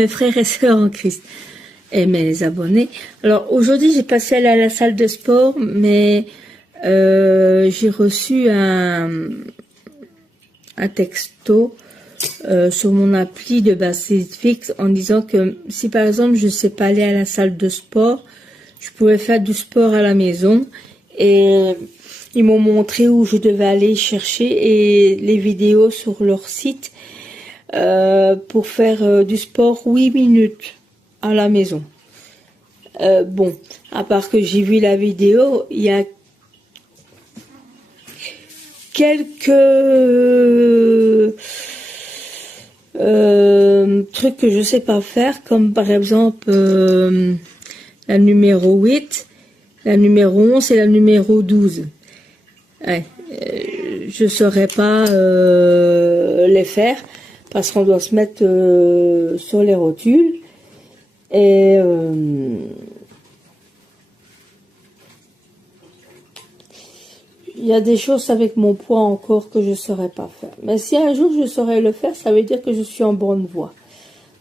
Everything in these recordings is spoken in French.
mes frères et sœurs en Christ et mes abonnés. Alors aujourd'hui, j'ai passé à la salle de sport, mais j'ai reçu un texto sur mon appli de bassiste fixe en disant que si par exemple je ne sais pas aller à la salle de sport, je pouvais faire du sport à la maison, et ils m'ont montré où je devais aller chercher et les vidéos sur leur site pour faire du sport 8 minutes à la maison. Bon, à part que j'ai vu la vidéo, il y a quelques trucs que je sais pas faire, comme par exemple la numéro 8, la numéro 11 et la numéro 12. Ouais, je saurais pas les faire parce qu'on doit se mettre sur les rotules, et il y a des choses avec mon poids encore que je ne saurais pas faire. Mais si un jour je saurais le faire, ça veut dire que je suis en bonne voie.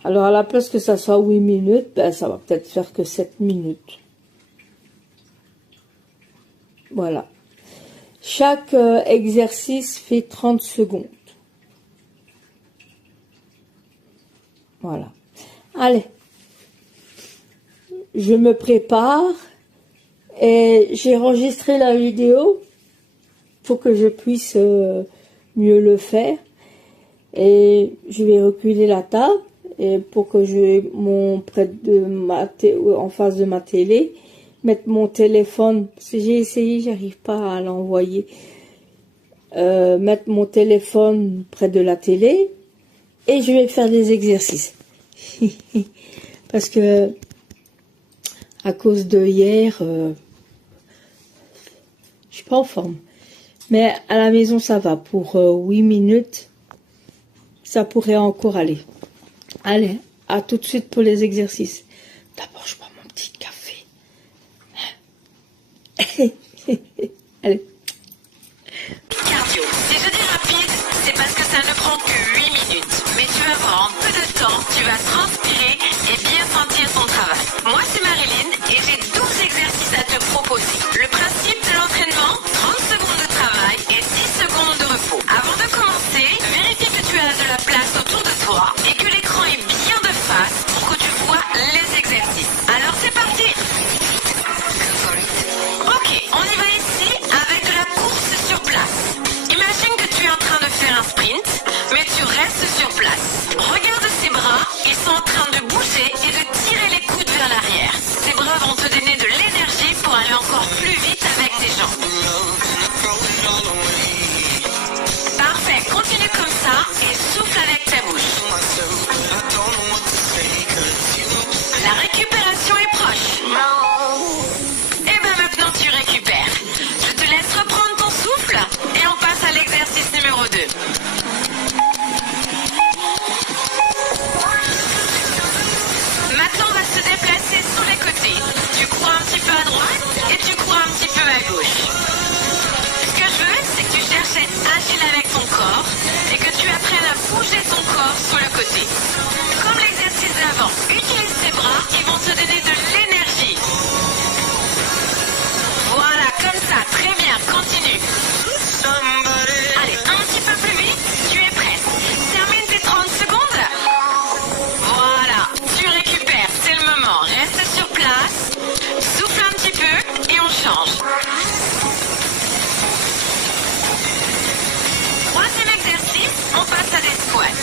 Alors à la place que ça soit 8 minutes, ben, ça va peut-être faire que 7 minutes. Voilà. Chaque exercice fait 30 secondes. Voilà. Allez. Je me prépare et j'ai enregistré la vidéo pour que je puisse mieux le faire. Et je vais reculer la table et pour que j'ai mon en face de ma télé, mettre mon téléphone, parce que j'ai essayé, j'arrive pas à l'envoyer, mettre mon téléphone près de la télé et je vais faire des exercices. Parce que à cause de hier, je suis pas en forme. Mais à la maison, ça va. Pour 8 minutes, ça pourrait encore aller. Allez, à tout de suite pour les exercices. D'abord, je bois mon petit café. Allez. Cardio. Si je dis rapide, c'est parce que ça ne prend que 8 minutes. Mais tu vas voir, en peu de temps, tu vas transpirer et bien sentir ton travail. Moi, c'est Marilyn et j'ai 12 exercices à te proposer. Le principe de l'entraînement, 30 secondes de travail et 10 secondes de repos. Avant de commencer, vérifie que tu as de la place autour de toi et que l'écran est bien de face pour que tu vois les exercices. Alors c'est parti! Ok, on y va ici avec de la course sur place. Imagine que tu es en train de faire un sprint, mais tu restes sur place. Regarde ses bras, ils sont en train de bouger et de tirer les coudes vers l'arrière. Ces bras vont te donner de l'énergie pour aller encore plus vite avec tes jambes. Parfait, continue comme ça et souffle avec ta bouche. La récupération est proche. Et bien maintenant tu récupères. Je te laisse reprendre ton souffle et on passe à l'exercice numéro 2. Maintenant on va se déplacer sur les côtés. Tu cours un petit peu à droite et tu cours un petit peu à gauche. Ce que je veux, c'est que tu cherches à être agile avec ton corps et que tu apprennes à bouger ton corps sur le côté. Comme l'exercice d'avant, utilise tes bras, ils vont te donner de l'énergie. Voilà, comme ça, très bien, continue. Allez, un petit peu plus vite, tu es prête. Termine tes 30 secondes. Voilà, tu récupères, c'est le moment. Reste sur place, souffle un petit peu et on change. Troisième exercice, on passe à des squats.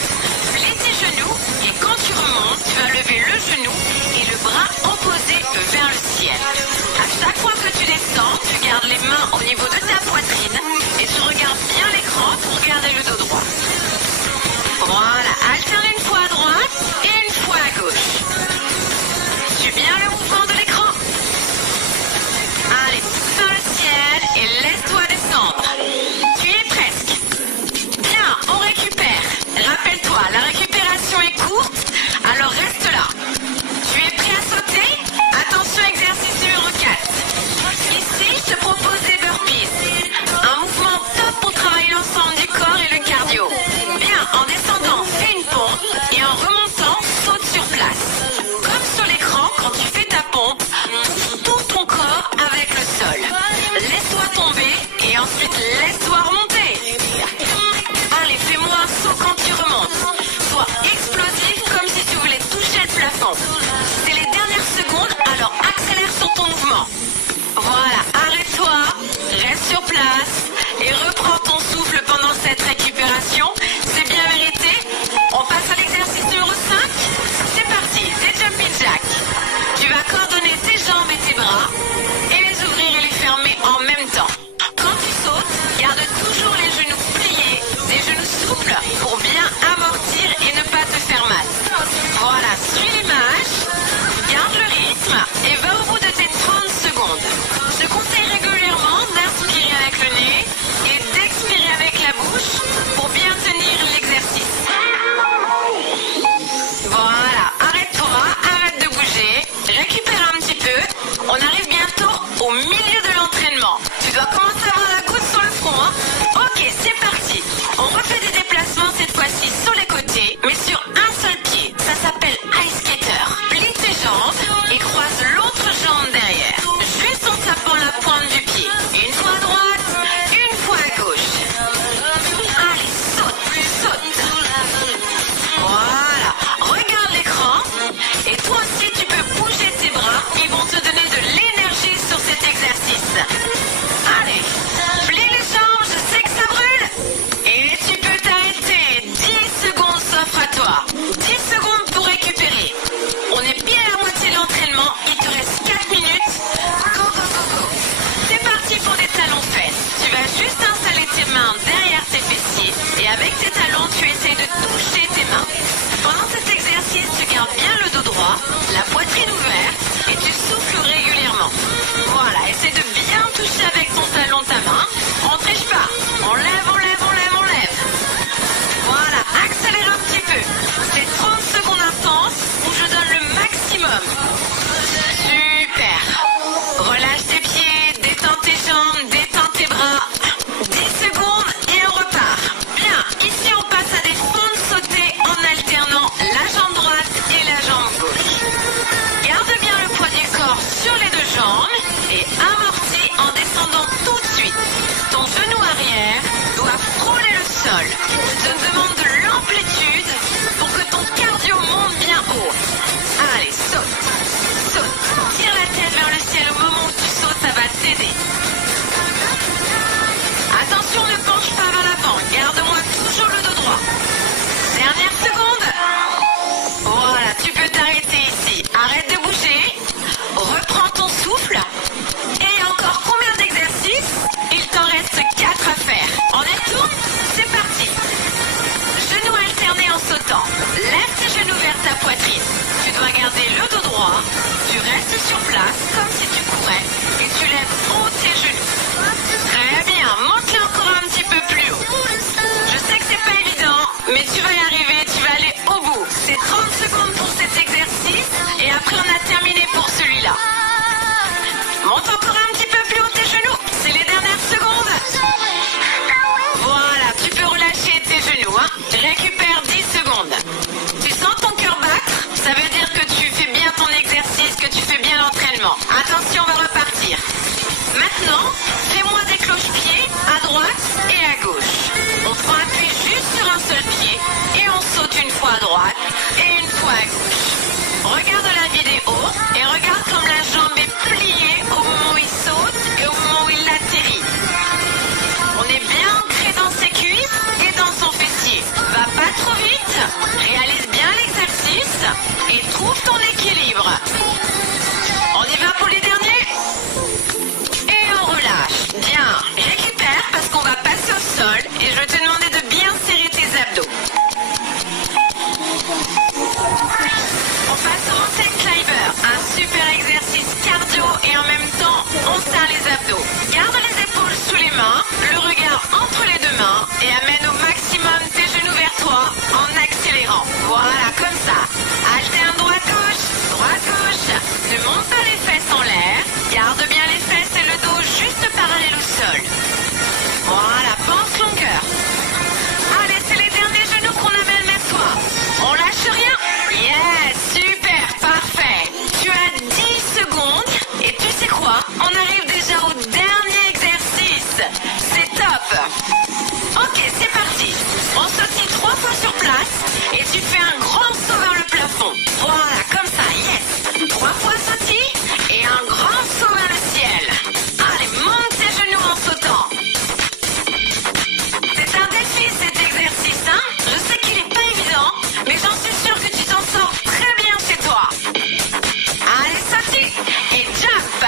Plie tes genoux et quand tu remontes, tu vas lever le genou et le bras opposé vers le ciel. À chaque fois que tu descends, tu gardes les mains au niveau de ta poitrine et tu regardes bien l'écran pour garder le dos droit. Voilà, alterne une fois à droite et une fois à gauche. Suis bien le mouvement de l'écran. Allez, pousse vers le ciel et laisse-toi descendre. Tu y es presque. Bien, on récupère. Rappelle-toi, la récupération est courte, alors reste là. Tu es prêt à sauter? Attention, exercice numéro 4. Ici, je te propose des burpees. Un mouvement top pour travailler l'ensemble du corps et le cardio. juste sur place, comme si tu courais, et tu lèves haut tes genoux. Très bien, monte-les encore un petit peu plus haut. Je sais que c'est pas évident, mais tu vas y arriver, tu vas aller au bout. C'est 30 secondes pour cet exercice, et après on a terminé pour celui-là. Monte encore un petit peu plus haut tes genoux, c'est les dernières secondes. Voilà, tu peux relâcher tes genoux, hein. Récupère 10 secondes. Tu sens ton cœur battre? Ça veut dire que tu fais bien ton exercice, que tu fais bien l'entraînement. Attention, on va repartir. Maintenant, fais-moi des cloche-pieds à droite et à gauche. On prend appui juste sur un seul pied et on saute une fois à droite et une fois à gauche. Regarde la vidéo et regarde comme la jambe est pliée au moment où il saute et au moment où il atterrit. On est bien ancré dans ses cuisses et dans son fessier. Va pas trop vite, réalise bien l'exercice et trouve ton équilibre. On y va pour les derniers? Et on relâche. Bien, récupère parce qu'on va passer au sol et je vais te demander de bien serrer tes abdos. On passe au mountain climber, un super exercice cardio et en même temps on serre les abdos. Garde les épaules sous les mains, le regard entre les deux mains et amène au maximum tes genoux vers toi en accélérant. Voilà, comme ça. Alterne droite-gauche, droite-gauche. Ne monte pas les fesses en l'air. Garde bien les fesses et le dos juste parallèle au sol. Voilà, pense longueur. Allez, c'est les derniers genoux qu'on amène vers toi. On lâche rien. Yes, super, parfait. Tu as 10 secondes et tu sais quoi? On arrive déjà au dernier exercice. C'est top. Ok, c'est parti. On sautille 3 fois sur place et tu fais un grand saut vers le plafond. Voilà, comme ça, yes. 3 fois sautille et un grand saut vers le ciel. Allez, monte tes genoux en sautant. C'est un défi cet exercice, hein? Je sais qu'il est pas évident, mais j'en suis sûre que tu t'en sors très bien chez toi. Allez, sautille et jump.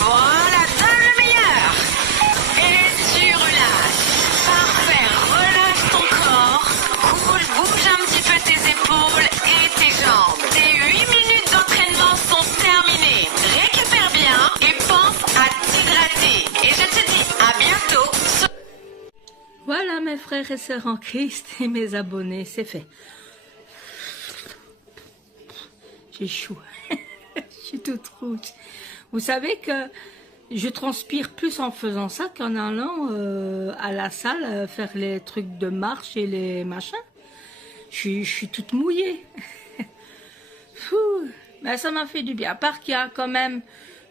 Voilà, donne le meilleur. Et tu relâches. Parfait, relâche ton corps. Cool, bouge un petit peu tes épaules et tes jambes. Tes 8 minutes d'entraînement sont terminées. Récupère bien et pense à t'hydrater. Et je te dis à bientôt. Voilà mes frères et sœurs en Christ et mes abonnés, c'est fait. J'ai chaud. Je suis toute rouge. Vous savez que je transpire plus en faisant ça qu'en allant à la salle faire les trucs de marche et les machins. Je suis toute mouillée. Fou. Ben, ça m'a fait du bien. À part qu'il y a quand même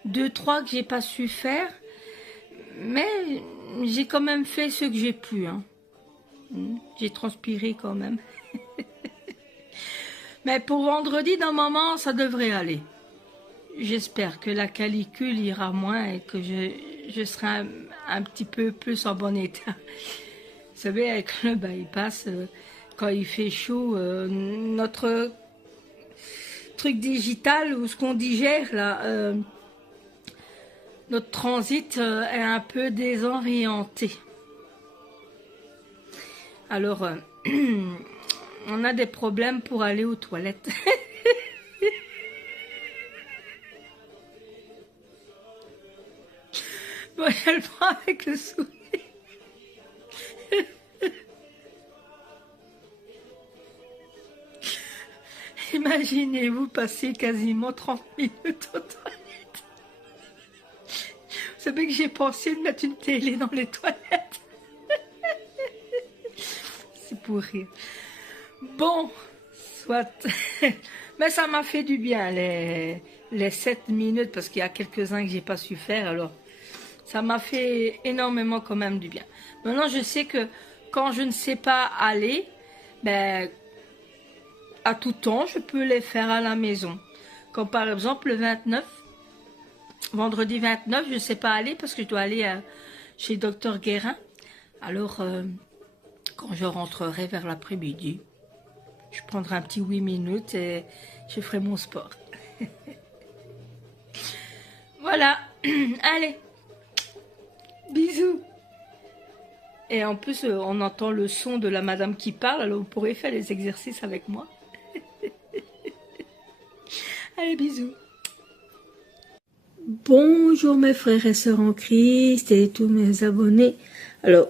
2-3 que j'ai pas su faire. Mais j'ai quand même fait ce que j'ai pu. Hein. J'ai transpiré quand même. Mais pour vendredi, normalement, ça devrait aller. J'espère que la calicule ira moins et que je serai un petit peu plus en bon état. Vous savez, avec le bypass, quand il fait chaud, notre truc digital ou ce qu'on digère, là, notre transit est un peu désorienté. Alors, on a des problèmes pour aller aux toilettes. Bon, je le prends avec le sourire. Imaginez-vous passer quasiment 30 minutes aux toilettes. Vous savez que j'ai pensé de mettre une télé dans les toilettes. C'est pour rire. Bon, soit. Mais ça m'a fait du bien, les 7 minutes, parce qu'il y a quelques-uns que j'ai pas su faire, alors ça m'a fait énormément quand même du bien. Maintenant, je sais que quand je ne sais pas aller, ben, à tout temps, je peux les faire à la maison. Comme par exemple le 29, vendredi 29, je ne sais pas aller parce que je dois aller chez Dr Guérin. Alors, quand je rentrerai vers l'après-midi, je prendrai un petit 8 minutes et je ferai mon sport. Voilà, allez, bisous. Et en plus, on entend le son de la madame qui parle, alors vous pourrez faire les exercices avec moi. Allez, bisous. Bonjour mes frères et sœurs en Christ et tous mes abonnés. Alors,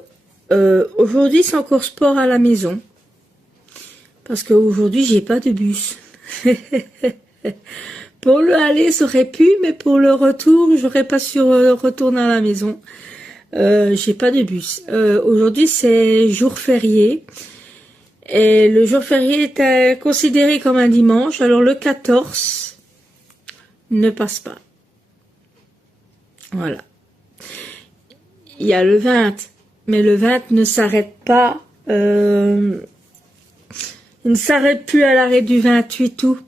aujourd'hui c'est encore sport à la maison. Parce qu'aujourd'hui j'ai pas de bus. Pour le aller, ça aurait pu, mais pour le retour, j'aurais pas su retourner à la maison. J'ai pas de bus. Aujourd'hui c'est jour férié. Et le jour férié est considéré comme un dimanche. Alors le 14 ne passe pas. Voilà. Il y a le 20, mais le 20 ne s'arrête pas. Il ne s'arrête plus à l'arrêt du 28 août.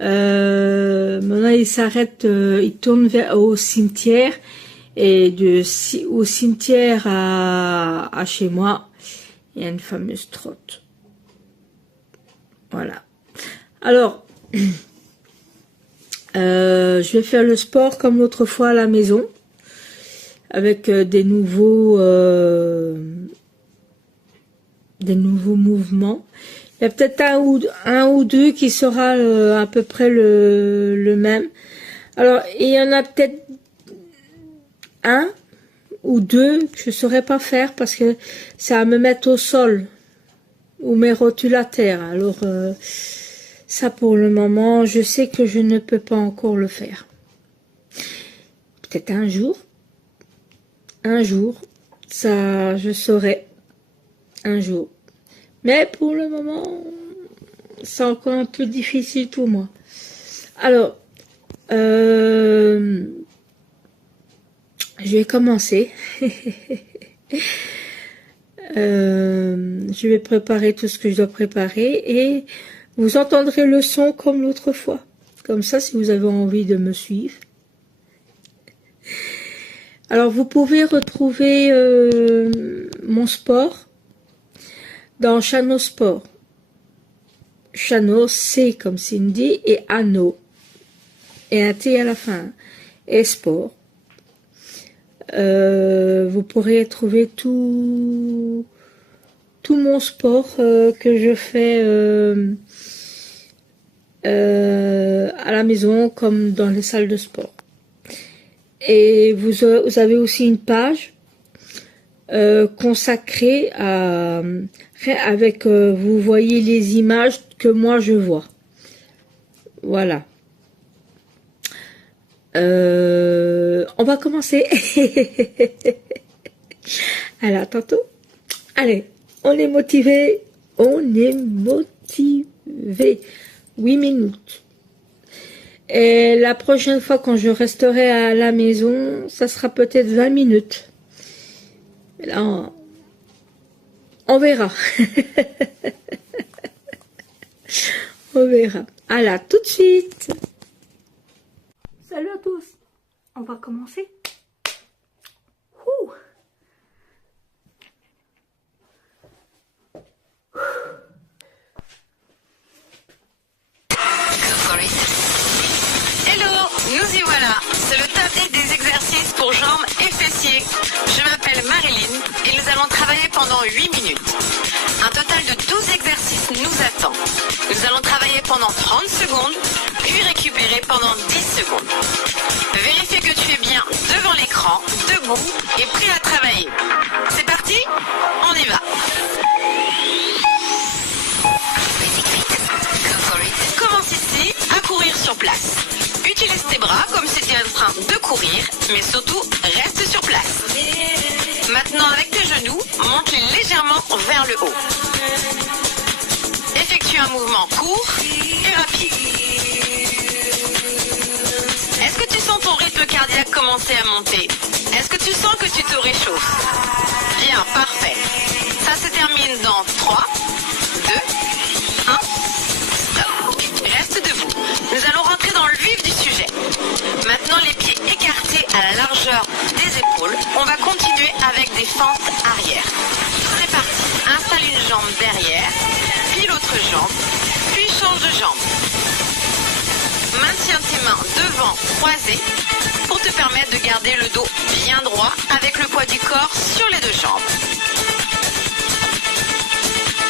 Maintenant, il s'arrête, il tourne au cimetière. Et au cimetière à chez moi, il y a une fameuse trotte. Voilà. Alors, je vais faire le sport comme l'autre fois à la maison, avec des nouveaux mouvements. Il y a peut-être un ou deux qui sera à peu près le même. Alors, il y en a peut-être un ou deux que je ne saurais pas faire parce que ça va me mettre au sol ou mes rotulateurs. Alors, ça pour le moment, je sais que je ne peux pas encore le faire. Peut-être un jour, ça je saurai un jour. Mais pour le moment, c'est encore un peu difficile pour moi. Alors, je vais commencer. Je vais préparer tout ce que je dois préparer et vous entendrez le son comme l'autre fois. Comme ça, si vous avez envie de me suivre. Alors, vous pouvez retrouver mon sport dans Chano Sport. Chano, C comme Cindy, et Anno. Et un T à la fin. Et Sport. Vous pourrez trouver tout mon sport que je fais à la maison comme dans les salles de sport. Et vous avez aussi une page consacrée à avec vous voyez les images que moi je vois. Voilà. On va commencer. Alors, tantôt. Allez, on est motivé. 8 minutes. Et la prochaine fois, quand je resterai à la maison, ça sera peut-être 20 minutes. Là, on verra. On verra. Alors, tout de suite. Salut à tous. On va commencer. Ouh. Hello, nous y voilà. C'est le top 10 des exercices pour jambes et fessiers. Je m'appelle Marilyn et nous allons travailler pendant 8 minutes. Un total de 12 exercices nous attend. Nous allons travailler pendant 30 secondes, puis récupérer pendant 10 secondes. Vérifiez que tu es bien devant l'écran, debout et prêt à travailler. C'est parti? On y va. Commence ici à courir sur place. Utilise tes bras comme si tu étais en train de courir, mais surtout reste sur place. Maintenant avec tes genoux, monte-les légèrement vers le haut. Effectue un mouvement court et rapide. Est-ce que tu sens ton rythme cardiaque commencer à monter? Est-ce que tu sens que tu te réchauffes? Bien, parfait. Ça se termine dans 3, 2, 1, stop. Reste debout. Nous allons rentrer dans le vif du sujet. Maintenant, les pieds écartés à la largeur des épaules. On va continuer avec des fentes arrière. C'est parti. Installe une jambe derrière, puis l'autre jambe, puis change de jambe. Maintiens tes mains devant, croisées, pour te permettre de garder le dos bien droit avec le poids du corps sur les deux jambes.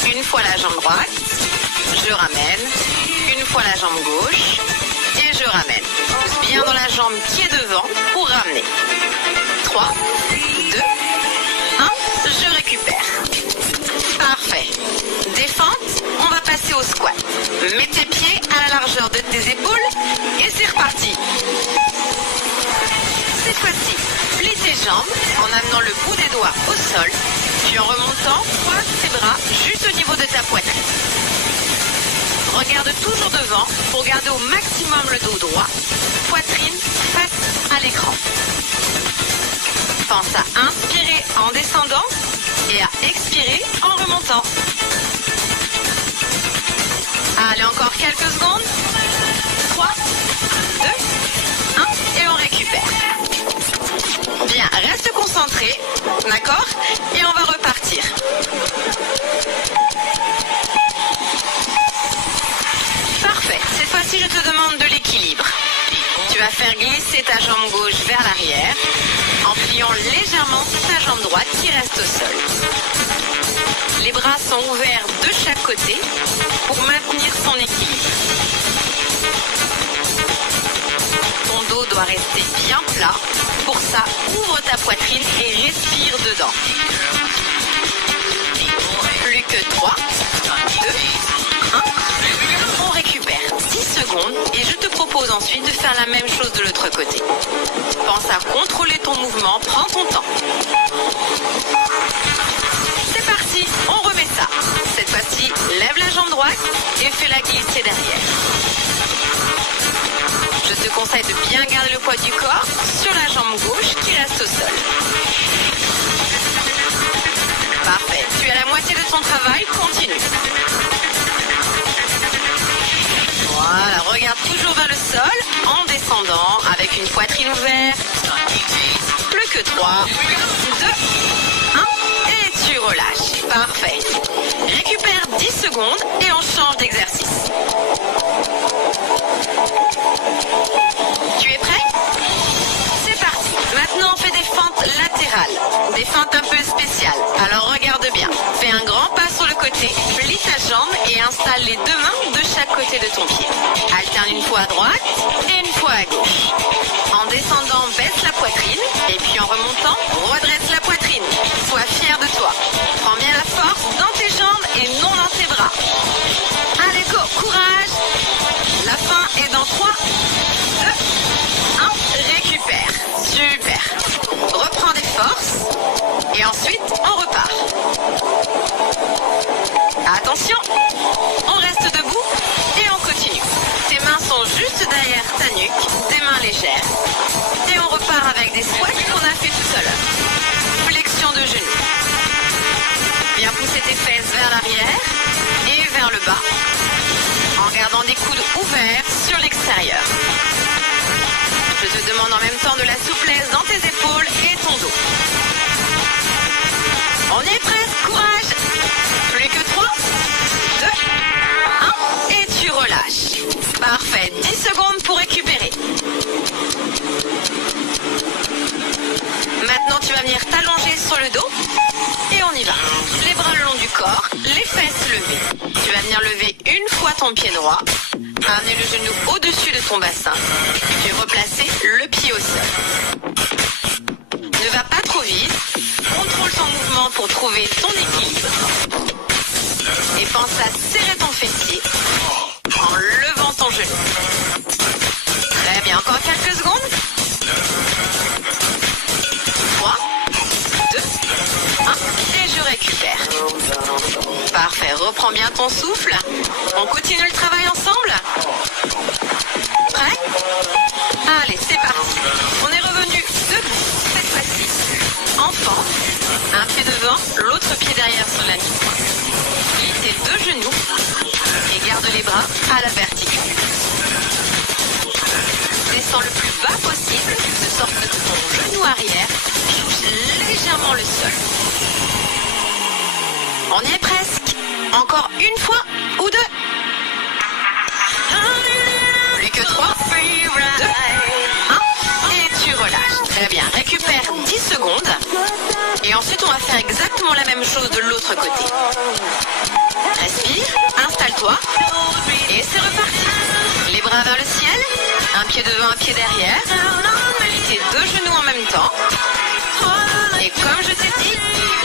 Une fois la jambe droite, je ramène. Une fois la jambe gauche et je ramène. Pousse bien dans la jambe qui est devant pour ramener. 3, 2, 1, je récupère. Parfait. Défente, on va passer au squat. Mets tes pieds à la largeur de tes épaules et c'est reparti. Cette fois-ci, plie tes jambes en amenant le bout des doigts au sol, puis en remontant, croise tes bras juste au niveau de ta poitrine. Regarde toujours devant pour garder au maximum le dos droit, poitrine face à l'écran. Pense à inspirer en descendant et à expirer en remontant. Allez, encore quelques secondes. 3, 2, 1 et on récupère. Bien, reste concentré, d'accord? Et on va repartir. Parfait, cette fois-ci je te demande de l'équilibre. Tu vas faire glisser ta jambe gauche vers l'arrière en pliant légèrement ta jambe droite qui reste au sol. Les bras sont ouverts de chaque côté pour maintenir son équilibre. Ton dos doit rester bien plat. Pour ça, ouvre ta poitrine et respire dedans. Plus que 3, 2, 1. On récupère 10 secondes et je te propose ensuite de faire la même chose de l'autre côté. Pense à contrôler ton mouvement, prends ton temps. C'est parti, on remet ça. Cette fois-ci, lève la jambe droite et fais-la glisser derrière. Je te conseille de bien garder le poids du corps sur la jambe gauche qui reste au sol. Parfait, tu es à la moitié de ton travail, continue. Voilà, regarde toujours vers le sol en descendant avec une poitrine ouverte. Plus que 3, 2, 1 et tu relâches. Parfait. Récupère 10 secondes et on change d'exercice. Tu es prêt? C'est parti. Maintenant on fait des fentes latérales, des fentes un peu spéciales. Alors regarde bien. Fais un grand pas sur le côté, plie ta jambe et installe les deux mains de chaque côté de ton pied. Alterne une fois à droite et une fois à gauche. En descendant, baisse la poitrine et puis en remontant, redresse la poitrine. Sois fier de toi. Prends bien la force dans tes jambes et non dans tes bras. Allez, go, courage. La fin est dans 3, 2, 1. Récupère. Super. Reprends des forces et ensuite on repart. Attention, on reste debout et on continue. Tes mains sont juste derrière ta nuque, des mains légères. Et on repart avec des squats qu'on a fait tout à l'heure. Flexion de genoux. Bien pousser tes fesses vers l'arrière et vers le bas, en gardant des coudes ouverts sur l'extérieur. Je te demande en même temps de la souplesse dans tes épaules et ton dos. On y est presque, courage. Plus que 3, 2, 1 et tu relâches. Parfait, 10 secondes pour récupérer. Maintenant tu vas venir t'allonger sur le dos et on y va. Les bras le long du corps, les fesses levées. Tu vas venir lever une fois ton pied droit, amener le genou au-dessus de ton bassin, puis replacer le pied au sol. Ne va pas trop vite, contrôle ton mouvement pour trouver ton équilibre. Et pense à serrer ton fessier en levant ton genou. Très bien, encore quelques secondes. 3, 2, 1 et je récupère. Parfait, reprends bien ton souffle. On continue le travail ensemble. Prêt? Allez, c'est parti. On est revenu debout cette fois-ci. Enfant, un pied devant, l'autre pied derrière sur la mi-pointe. Plie tes deux genoux et garde les bras à la verticale. Descends le plus bas possible, de sorte que ton genou arrière touche légèrement le sol. On y est presque. Encore une fois ou deux. Plus que 3, 2, 1 et tu relâches. Très bien, récupère 10 secondes. Et ensuite on va faire exactement la même chose de l'autre côté. Respire, installe-toi et c'est reparti. Les bras vers le ciel, pied devant, un pied derrière. Puis tes deux genoux en même temps. Et comme je t'ai dit,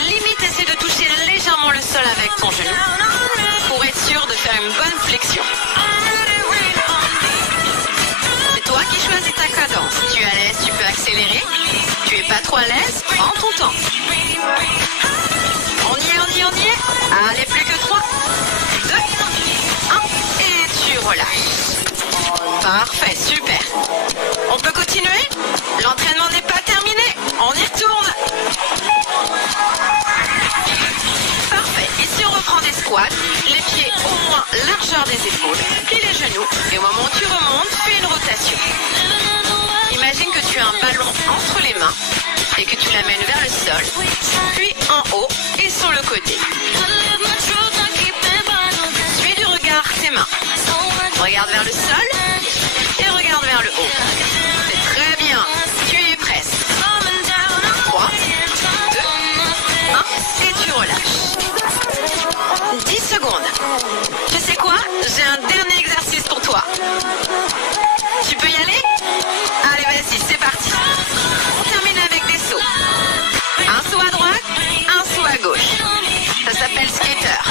limite essaie de toucher légèrement le sol avec ton genou pour être sûr de faire une bonne flexion. C'est toi qui choisis ta cadence. Tu es à l'aise, tu peux accélérer. Tu es pas trop à l'aise, prends ton temps. On y est, on y est, on y est. Allez, plus que 3, 2, 1 et tu relâches. Parfait, super. On peut continuer? L'entraînement n'est pas terminé. On y retourne. Parfait. Ici, on reprend des squats. Les pieds au moins largeur des épaules. Puis les genoux. Et au moment où tu remontes, fais une rotation. Imagine que tu as un ballon entre les mains et que tu l'amènes vers le sol, puis en haut et sur le côté. Suis du regard tes mains. Regarde vers le sol et regarde vers le haut. C'est très bien. Tu y es presque. 3, 2, 1 et tu relâches. 10 secondes. Tu sais quoi? J'ai un dernier exercice pour toi. Tu peux y aller? Allez, vas-y, c'est parti. On termine avec des sauts. Un saut à droite, un saut à gauche. Ça s'appelle skater.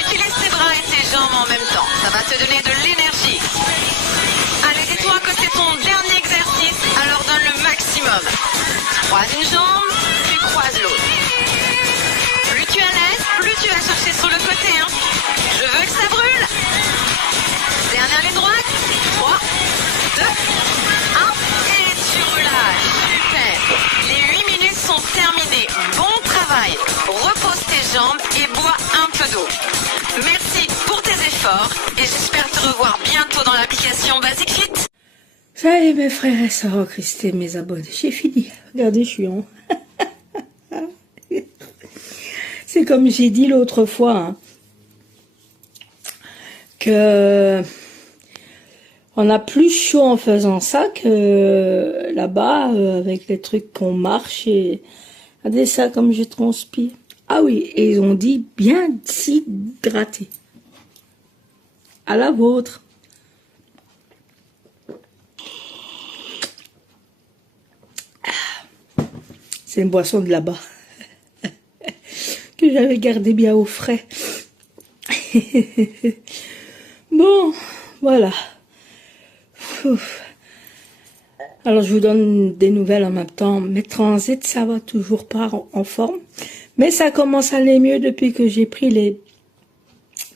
Utilise tes bras et tes jambes en même temps. Ça va te donner de l'énergie. Allez, dis-toi que c'est ton dernier exercice, alors donne le maximum. Croise une jambe, tu croises l'autre. Plus tu es à l'aise, plus tu vas chercher sur le côté. Hein. Je veux que ça brûle. Dernière ligne droite. 3, 2, 1 et tu relâches. Super. Les 8 minutes sont terminées. Bon travail. Repose tes jambes et bois un peu d'eau. Merci pour tes efforts et j'espère te revoir bientôt dans l'application Basic Fit. Salut mes frères et sœurs, Christ et mes abonnés. J'ai fini. Regardez, je suis en... C'est comme j'ai dit l'autre fois, hein, que on a plus chaud en faisant ça que là-bas avec les trucs qu'on marche et regardez ça comme je transpire. Ah oui, et ils ont dit bien s'hydrater. À la vôtre. C'est une boisson de là-bas que j'avais gardé bien au frais. Bon, voilà. Ouf. Alors je vous donne des nouvelles en même temps. Mes transits, ça va toujours pas en forme, mais ça commence à aller mieux depuis que j'ai pris les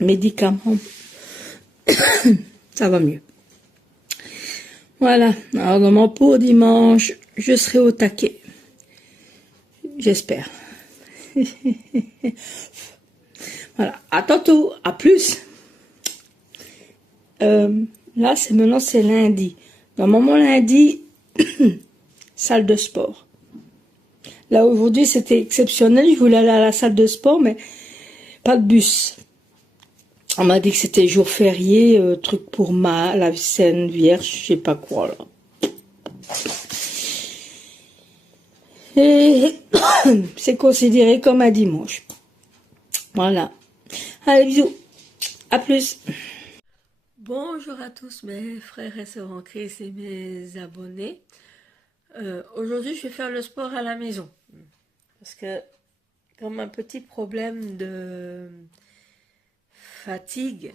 médicaments. Ça va mieux. Voilà. Alors dans mon pot dimanche, je serai au taquet. J'espère. Voilà. À tantôt. À plus. Là, maintenant, c'est lundi. Dans mon lundi, salle de sport. Là, aujourd'hui, c'était exceptionnel. Je voulais aller à la salle de sport, mais pas de bus. On m'a dit que c'était jour férié, truc pour la Sainte Vierge, je sais pas quoi, là. Et c'est considéré comme un dimanche. Voilà. Allez, bisous. À plus. Bonjour à tous mes frères et sœurs en Christ et mes abonnés. Aujourd'hui, je vais faire le sport à la maison. Parce que, comme un petit problème de fatigue,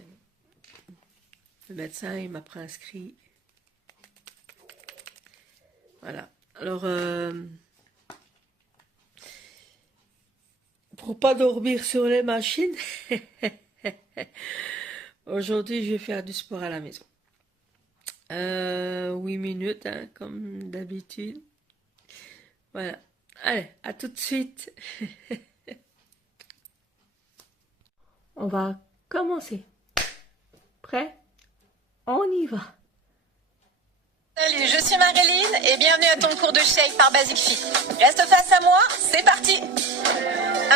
le médecin il m'a prescrit. Voilà. Alors, pour pas dormir sur les machines, aujourd'hui je vais faire du sport à la maison. 8 minutes, hein, comme d'habitude. Voilà. Allez, à tout de suite. On va commencer. Prêt? On y va. Salut, je suis Marilyn et bienvenue à ton cours de shake par Basic Fit. Reste face à moi, c'est parti.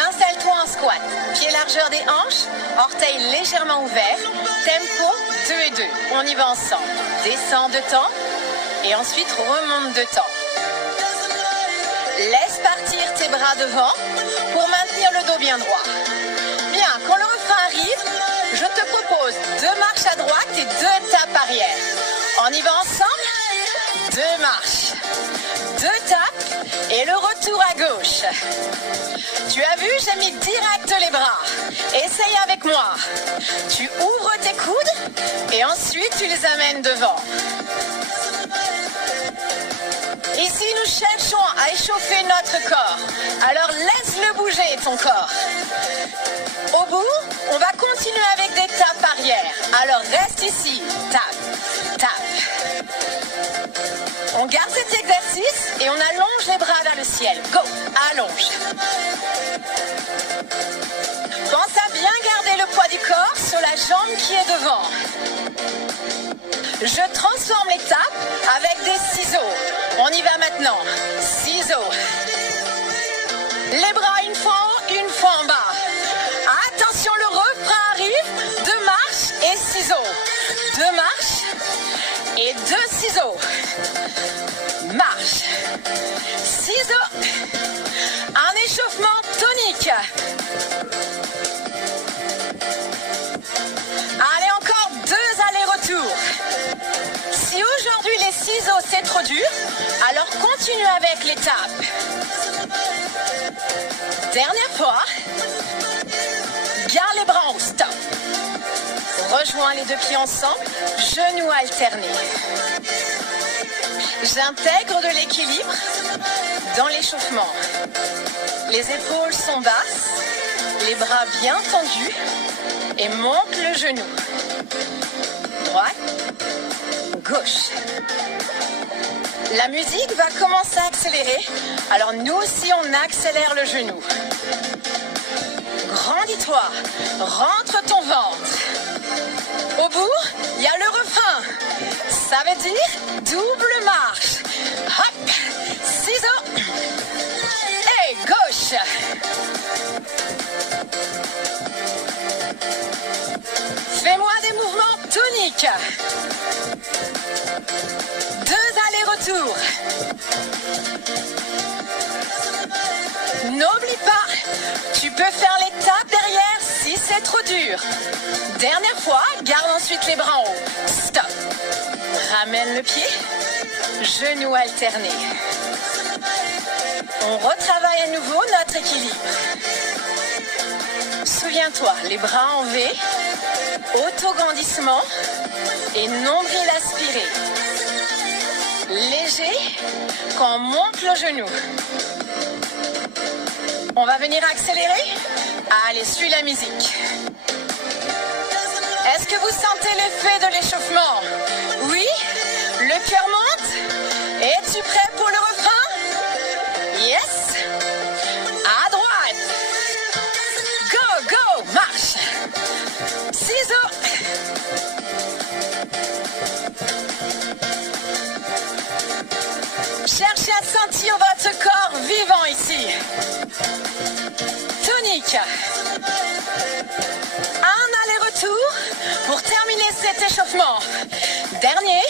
Installe-toi en squat, pied largeur des hanches, orteils légèrement ouverts, tempo 2 et 2. On y va ensemble. Descends de temps et ensuite remonte de temps. Laisse partir tes bras devant pour maintenir le dos bien droit. Bien, quand le refrain arrive, je te propose 2 marches à droite et 2 tapes arrière. On y va ensemble. Et le retour à gauche. Tu as vu, j'ai mis direct les bras. Essaye avec moi. Tu ouvres tes coudes et ensuite tu les amènes devant. Ici, nous cherchons à échauffer notre corps. Alors laisse-le bouger, ton corps. Au bout, on va continuer avec des tapes arrière. Alors reste ici. Tape, tape. On garde cet exercice et on allonge les bras vers le ciel. Go, allonge. Pense à bien garder le poids du corps sur la jambe qui est devant. Je transforme les tapes avec des ciseaux. On y va maintenant. Ciseaux. Les bras une fois en haut, une fois en bas. Attention, le refrain arrive. 2 marches et ciseaux. 2 marches et 2 ciseaux. Marche. Ciseaux. Un échauffement tonique. Allez, encore 2 allers-retours. Si aujourd'hui les ciseaux c'est trop dur, alors continue avec les tapes. Dernière fois. Garde les bras en haut, stop. Rejoins les 2 pieds ensemble, genoux alternés. J'intègre de l'équilibre dans l'échauffement. Les épaules sont basses, les bras bien tendus et monte le genou. Droite, gauche. La musique va commencer à accélérer, alors nous aussi on accélère le genou. Grandis-toi, rentre ton ventre. Au bout, il y a le refrain. Ça veut dire double marche. Hop, ciseaux. Et gauche. Fais-moi des mouvements toniques. 2 allers-retours. N'oublie pas, tu peux faire les tapes derrière si c'est trop dur. Dernière fois, garde ensuite les bras en haut. Stop. Ramène le pied. Genoux alternés. On retravaille à nouveau notre équilibre. Souviens-toi, les bras en V, autograndissement et nombril aspiré. Léger quand on monte le genou. On va venir accélérer. Allez, suis la musique. Est-ce que vous sentez l'effet de l'échauffement? Oui? Le cœur monte? Es-tu prêt pour le refrain? Yes? À droite. Go, go, marche. Ciseaux. Cherchez à sentir votre corps vivant ici. Tonique. Un aller-retour pour terminer cet échauffement. Dernier.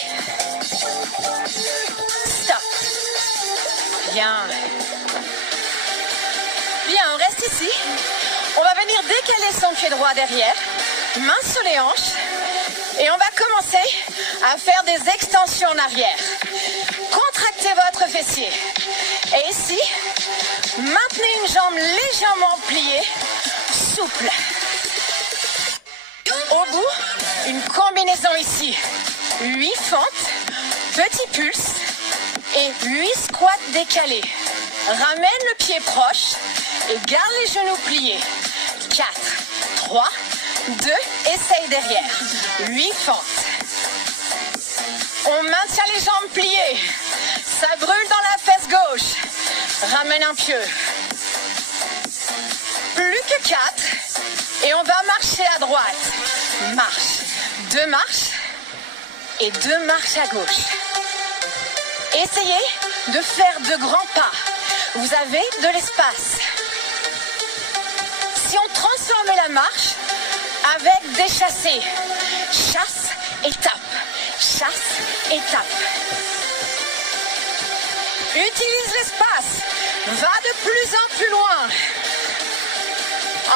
Stop. Bien. Bien, on reste ici. On va venir décaler son pied droit derrière. Main sur les hanches. Et on va commencer à faire des extensions en arrière. Contractez votre fessier. Et ici, maintenez une jambe légèrement pliée, souple. Au bout, une combinaison ici. 8 fentes, petit pulse et 8 squats décalés. Ramène le pied proche et garde les genoux pliés. 4, 3, 2, essaye derrière. 8 fentes. On maintient les jambes pliées. Ça brûle dans la fesse gauche. Ramène un pied. Plus que 4. Et on va marcher à droite. Marche. 2 marches. Et 2 marches à gauche. Essayez de faire de grands pas. Vous avez de l'espace. Si on transforme la marche avec des chassés. Chasse et tape. Chasse et tape. Utilise l'espace. Va de plus en plus loin.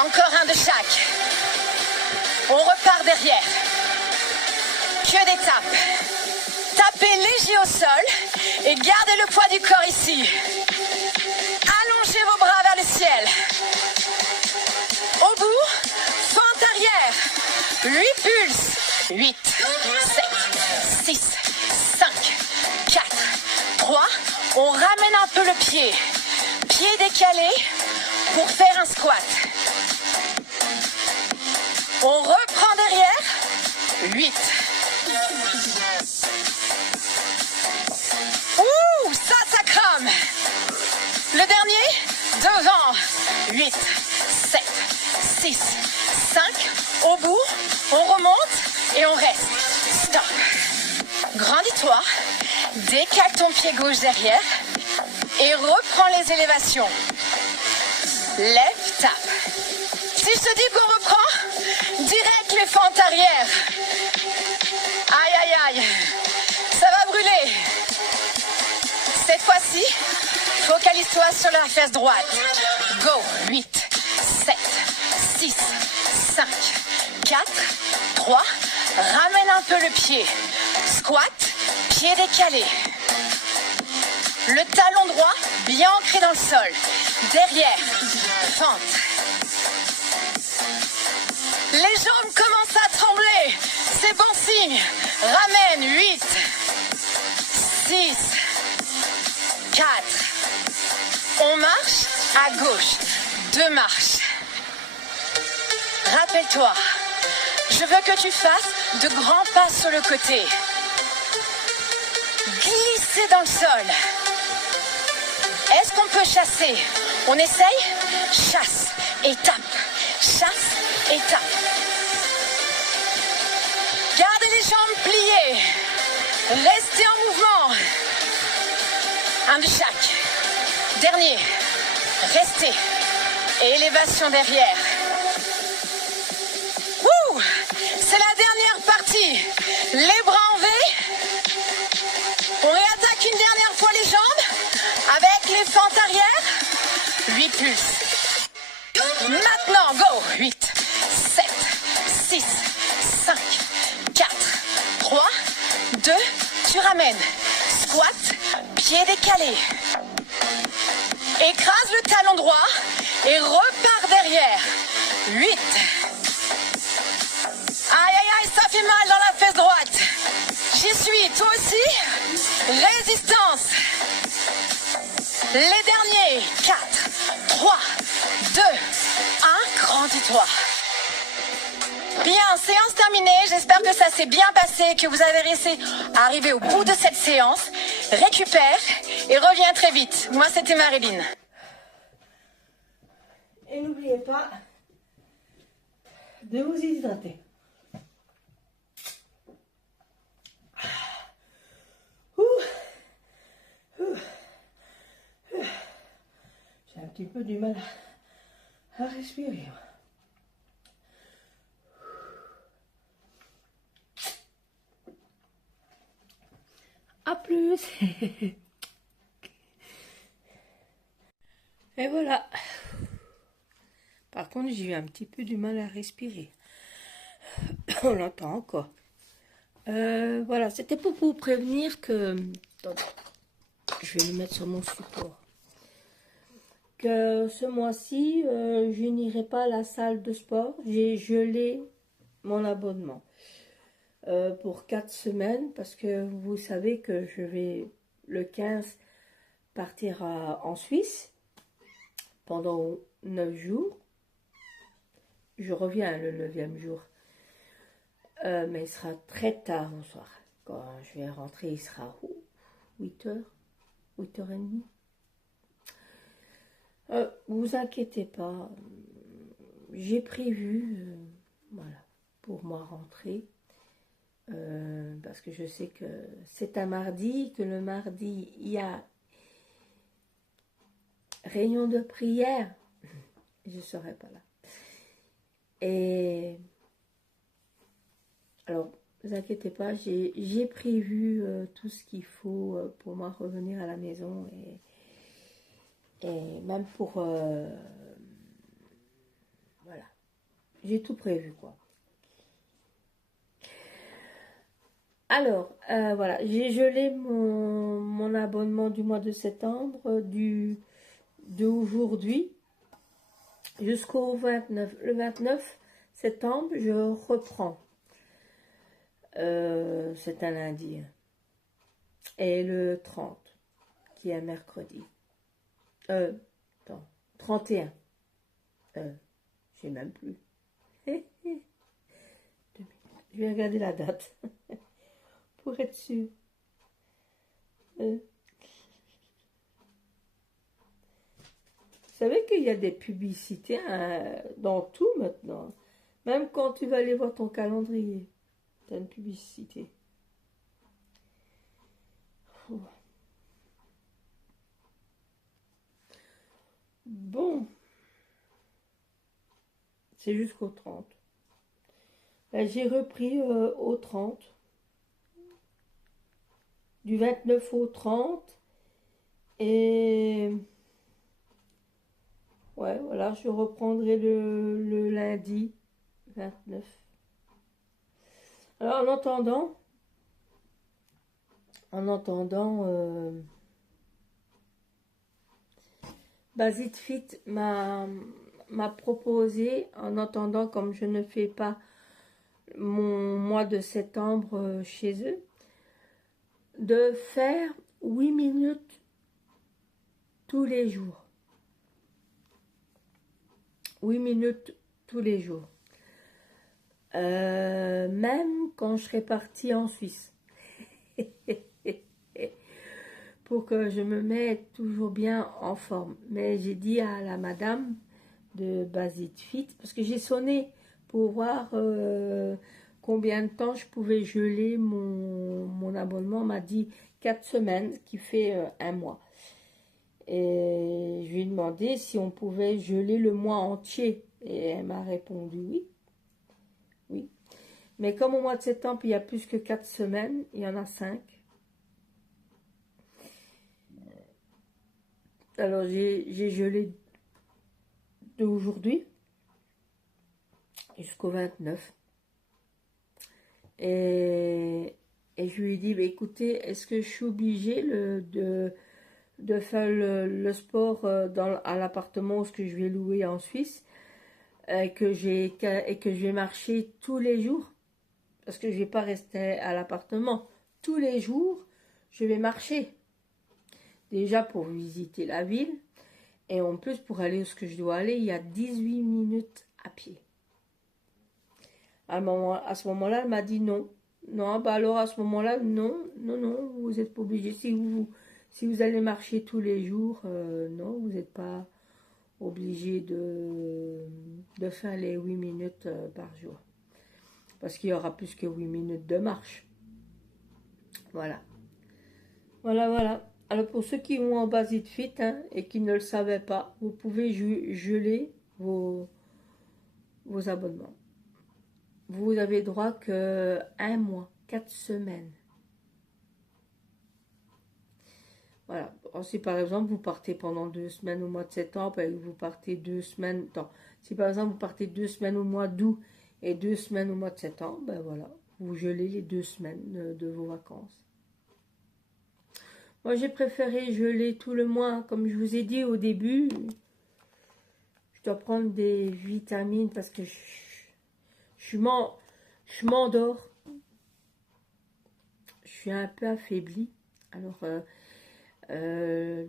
Encore un de chaque. On repart derrière. Que des tapes. Tapez léger au sol et gardez le poids du corps ici. Allongez vos bras vers le ciel. Au bout, fente arrière. 8 pulses. 8, 7, 6, 5, 4, 3. On ramène un peu le pied. Pied décalé pour faire un squat. On reprend derrière. 8. Ouh, ça crame. Le dernier, devant. 8, 7, 6, 5. Au bout, on remonte et on reste. Stop. Grandis-toi. Décale ton pied gauche derrière. Et reprends les élévations. Lève, tape. Si je te dis qu'on reprend, direct les fentes arrière. Aïe, aïe, aïe. Ça va brûler. Cette fois-ci, focalise-toi sur la fesse droite. Go. 8, 7, 6, 5, 4, 3. Ramène un peu le pied. Squat, pied décalé. Le talon droit bien ancré dans le sol. Derrière, fente. Les jambes commencent à trembler. C'est bon signe. Ramène. 8, 6, 4. On marche à gauche. 2 marches. Rappelle-toi, je veux que tu fasses de grands pas sur le côté. Glisser dans le sol. Est-ce qu'on peut chasser? On essaye? Chasse et tape. Chasse et tape. Gardez les jambes pliées. Restez en mouvement. Un de chaque. Dernier. Restez. Élévation derrière. Ouh! C'est la dernière partie. Les bras en V. On réattaque une dernière fois les jambes. Avec les fentes arrière. 8 pulses. Maintenant, go. 8, 7, 6, 5, 4, 3, 2. Tu ramènes. Squat, pied décalé. Écrase le talon droit et repars derrière. 8. Aïe, aïe, aïe, ça fait mal dans la fesse droite. J'y suis, toi aussi. Résistance. Les derniers. 4, 3, 2, 1. Grandis-toi. Bien, séance terminée. J'espère que ça s'est bien passé, que vous avez réussi à arriver au bout de cette séance. Récupère et reviens très vite. Moi, c'était Marilyn. Et n'oubliez pas de vous hydrater. J'ai un petit peu du mal à respirer. À plus. Et voilà. Par contre, j'ai eu un petit peu du mal à respirer. On l'entend encore. Voilà, c'était pour vous prévenir que... Attendez, je vais le mettre sur mon support. Que ce mois-ci, je n'irai pas à la salle de sport. J'ai gelé mon abonnement pour 4 semaines parce que vous savez que je vais le 15 partir en Suisse pendant 9 jours. Je reviens le 9e jour. Mais il sera très tard au soir. Quand je vais rentrer, il sera 8h, 8h30. Vous inquiétez pas. J'ai prévu, voilà, pour moi rentrer. Parce que je sais que c'est un mardi, que le mardi, il y a réunion de prière. Je ne serai pas là. Et alors, ne vous inquiétez pas, j'ai prévu tout ce qu'il faut pour moi revenir à la maison et même pour... voilà, j'ai tout prévu, quoi. Voilà, j'ai gelé mon abonnement du mois de septembre, d'aujourd'hui jusqu'au 29. Le 29 septembre, je reprends. C'est un lundi. Et le 30, qui est un mercredi. Attends, 31. Je sais même plus. 2 minutes. Je vais regarder la date. Pour être sûr. Vous savez qu'il y a des publicités dans tout maintenant. Même quand tu vas aller voir ton calendrier, tu as une publicité. Bon. C'est jusqu'au 30. Là, j'ai repris au 30. Du 29 au 30. Et... ouais, voilà, je reprendrai le lundi 29. Alors, en attendant, Basic Fit m'a proposé, en attendant, comme je ne fais pas mon mois de septembre chez eux, de faire 8 minutes tous les jours. 8 minutes tous les jours. Même quand je serai partie en Suisse. Pour que je me mette toujours bien en forme. Mais j'ai dit à la madame de Basic Fit, parce que j'ai sonné pour voir combien de temps je pouvais geler mon abonnement. On m'a dit 4 semaines, ce qui fait 1 mois. Et je lui ai demandé si on pouvait geler le mois entier. Et elle m'a répondu oui. Oui. Mais comme au mois de septembre, il y a plus que 4 semaines, il y en a 5. Alors j'ai gelé d'aujourd'hui jusqu'au 29. Et je lui ai dit, bah, écoutez, est-ce que je suis obligée de faire le sport à l'appartement où je vais louer en Suisse et que je vais marcher tous les jours? Parce que je vais pas rester à l'appartement. Tous les jours, je vais marcher. Déjà pour visiter la ville. Et en plus, pour aller où je dois aller, il y a 18 minutes à pied. À ce moment-là, elle m'a dit non. Non, bah alors à ce moment-là, non, vous n'êtes pas obligé. Si vous allez marcher tous les jours, non, vous n'êtes pas obligé de faire les 8 minutes par jour. Parce qu'il y aura plus que 8 minutes de marche. Voilà. Voilà. Alors pour ceux qui ont en Basic Fit et qui ne le savaient pas, vous pouvez geler vos abonnements. Vous avez droit que 1 mois, 4 semaines. Voilà. Alors, si par exemple vous partez pendant 2 semaines au mois de septembre et vous partez 2 semaines. Si par exemple vous partez 2 semaines au mois d'août et 2 semaines au mois de septembre, ben voilà, vous gelez les 2 semaines de vos vacances. Moi, j'ai préféré geler tout le mois. Comme je vous ai dit au début, je dois prendre des vitamines parce que je m'endors. Je suis un peu affaiblie. Alors,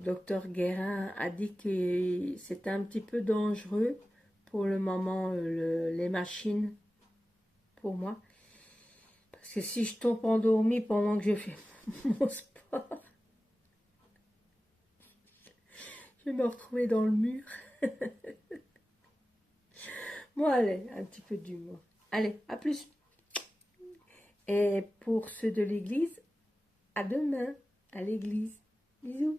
docteur Guérin a dit que c'était un petit peu dangereux pour le moment, les machines, pour moi. Parce que si je tombe endormie pendant que je fais mon sport, je vais me retrouver dans le mur. Bon, allez, un petit peu d'humour. Allez, à plus. Et pour ceux de l'église, à demain, à l'église. Bisous.